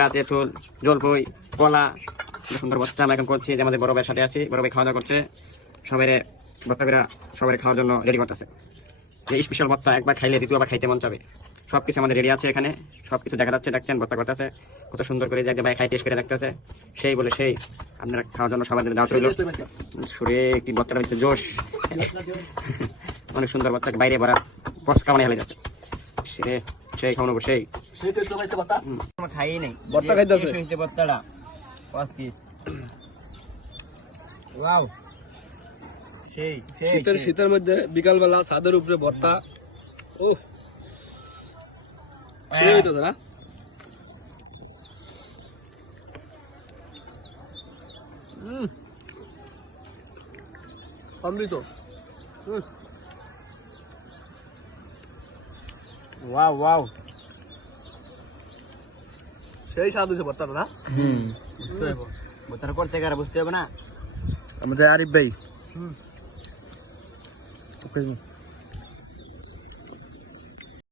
গাছে ফুল, জলপই, কলা, সুন্দর বস্তা আমরা এখন করছি। যে আমাদের বড় ভাইয়ের সাথে আছি, বড় ভাই খাওয়া দাওয়া করছে, সবাই ভর্তা করে সবাই খাওয়ার জন্য রেডি করতেছে। এই স্পেশাল ভর্তা একবার খাইলে দ্বিতীয়বার খাইতে মন চাবে। সবকিছু আমাদের রেডি আছে এখানে, সবকিছু দেখা যাচ্ছে, দেখছেন ভর্তা করতেছে কত সুন্দর করে, যে ভাই খাই টেস্ট করে দেখতেছে, সেই বলে সেই। আপনারা খাওয়ার জন্য সবাই দাওয়াত রইল। সুরে কি ভর্তাটা হচ্ছে জোশ, অনেক সুন্দর ভর্তা, বাইরে ভরা পস্কা মানে হেলে যাচ্ছে। সে সেই খাওয়ানো সেই খাই নাই ভর্তা খাইতেছে ভর্তাটা ওয়াও। শীতের মধ্যে বিকাল বেলা ছাদের উপরে ভর্তা, ও না অমৃত। ওয়াও ওয়াও, সেই স্বাদ হয়েছে ভর্তাটা না? ভর্তাটা করতে গেলে বুঝতে হবে না আমাদের আরিফ ভাই।